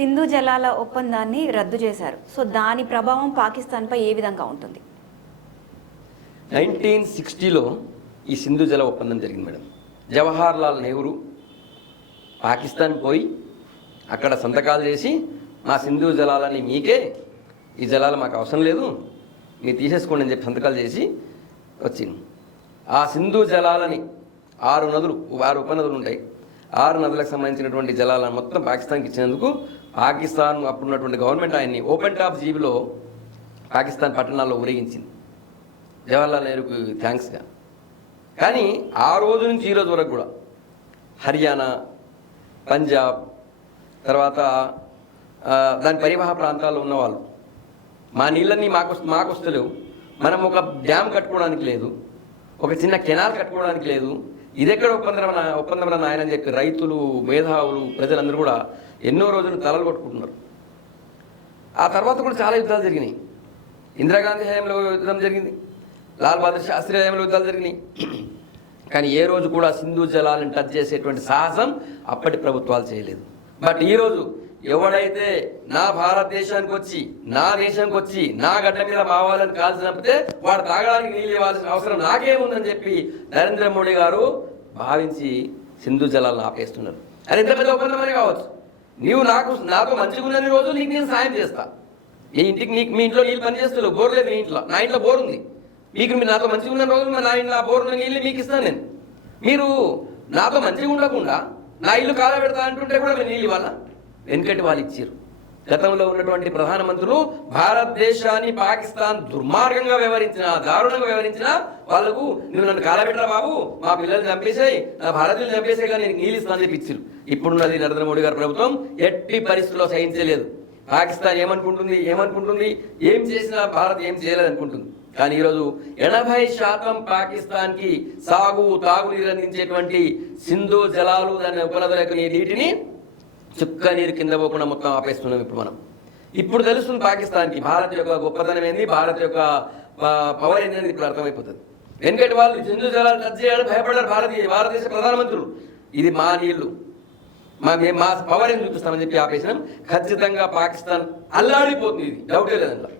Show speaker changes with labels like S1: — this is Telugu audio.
S1: సింధు జలాల ఒప్పందాన్ని రద్దు చేశారు. సో దాని ప్రభావం పాకిస్తాన్పై ఏ విధంగా ఉంటుంది?
S2: నైన్టీన్ సిక్స్టీలో ఈ సింధు జల ఒప్పందం జరిగింది మేడం. జవహర్ లాల్ నెహ్రూ పాకిస్తాన్ పోయి అక్కడ సంతకాలు చేసి మా సింధు జలాలని మీకే ఈ జలాలు మాకు అవసరం లేదు మీరు తీసేసుకోండి అని చెప్పి సంతకాలు చేసి వచ్చింది. ఆ సింధు జలాలని ఆరు నదులు ఆరు ఉపనదులు ఉంటాయి. ఆరు నదులకు సంబంధించినటువంటి జలాలను మొత్తం పాకిస్తాన్కి ఇచ్చినందుకు పాకిస్తాన్ అప్పుడున్నటువంటి గవర్నమెంట్ ఆయన్ని ఓపెన్ టాప్ జీబీలో పాకిస్తాన్ పట్టణాల్లో ఊరేగించింది. జవహర్లాల్ నెహ్రూకి థ్యాంక్స్గా కానీ ఆ రోజు నుంచి ఈ రోజు వరకు కూడా హర్యానా పంజాబ్ తర్వాత దాని పరివాహ ప్రాంతాల్లో ఉన్నవాళ్ళు మా నీళ్ళన్నీ మాకు మాకు వస్తలేవు. మనం ఒక డ్యామ్ కట్టుకోవడానికి లేదు. ఒక చిన్న కెనాల్ కట్టుకోవడానికి లేదు. ఇదెక్కడ ఒప్పందం ఒప్పందం ఆయన అని చెప్పి రైతులు మేధావులు ప్రజలందరూ కూడా ఎన్నో రోజులు తలలు కొట్టుకుంటున్నారు. ఆ తర్వాత కూడా చాలా యుద్ధాలు జరిగినాయి. ఇందిరాగాంధీ హయాంలో యుద్ధం జరిగింది. లాల్ బహదూర్ శాస్త్రి హయాంలో యుద్ధాలు జరిగినాయి. కానీ ఏ రోజు కూడా సింధు జలాలను టచ్ చేసేటువంటి సాహసం అప్పటి ప్రభుత్వాలు చేయలేదు. బట్ ఈరోజు ఎవడైతే నా భారతదేశానికి వచ్చి నా దేశానికి వచ్చి నా గడ్డ మీద మావాలని కాల్చి వాడు తాగడానికి నీళ్ళు ఇవ్వాల్సిన అవసరం నాకేముందని చెప్పి నరేంద్ర మోడీ గారు భావించి సింధు జలాలను ఆపేస్తున్నారు. అది ఎంత పెద్ద ఒప్పందమని కావచ్చు. నీవు నాకు నాతో మంచిగా ఉన్న రోజు నీకు నేను సాయం చేస్తా. ఈ ఇంటికి నీకు మీ ఇంట్లో నీళ్ళు పని బోర్ లేదు మీ ఇంట్లో. నా ఇంట్లో బోర్ ఉంది. మీకు మీరు నాతో మంచిగా ఉన్న రోజు నా ఇంట్లో బోర్ ఉన్న నీళ్ళు మీకు ఇస్తాను నేను. మీరు నాతో మంచిగా ఉండకుండా నా ఇల్లు కాల పెడతా అంటుంటే కూడా మీరు నీళ్ళు ఇవ్వాలా? వెనుకటి వాళ్ళు ఇచ్చారు. గతంలో ఉన్నటువంటి ప్రధానమంత్రులు భారతదేశాన్ని పాకిస్తాన్ దుర్మార్గంగా వ్యవహరించిన దారుణంగా వ్యవహరించిన వాళ్ళకు నువ్వు నన్ను కాలబెట్టరా బాబు మా పిల్లల్ని చంపేసాయి నా భారతీయులు చంపేసాయి కానీ నేను నీళ్ళు ఇస్తానని చెప్పి ఇచ్చారు. ఇప్పుడున్నది నరేంద్ర మోడీ గారి ప్రభుత్వం ఎట్టి పరిస్థితుల్లో సహించలేదు. పాకిస్తాన్ ఏమనుకుంటుంది? ఏమనుకుంటుంది? ఏం చేసినా భారత్ ఏం చేయలేదనుకుంటుంది. కానీ ఈరోజు ఎనభై శాతం పాకిస్తాన్కి సాగు తాగునీరు అందించేటువంటి సింధు జలాలు దాని ఉపనదుల నీటిని చుక్క నీరు కింద పోకుండా మొత్తం ఆపేస్తున్నాం ఇప్పుడు మనం. ఇప్పుడు తెలుస్తుంది పాకిస్తాన్కి భారత్ యొక్క గొప్పతనం ఏంది? భారత్ యొక్క పవర్ ఏంది అనేది ఇప్పుడు అర్థమైపోతుంది. ఎందుకంటే వాళ్ళు సింధు జలాలు టచ్ చేయాలని భయపడ్డారు భారతీయ భారతదేశ ప్రధానమంత్రులు. ఇది మా నీళ్ళు. మా మేము మా పవర్ చూపిస్తామని చెప్పి ఆపేసినాం. ఖచ్చితంగా పాకిస్తాన్ అల్లాడిపోతుంది ఇది. డౌటే లేదండి.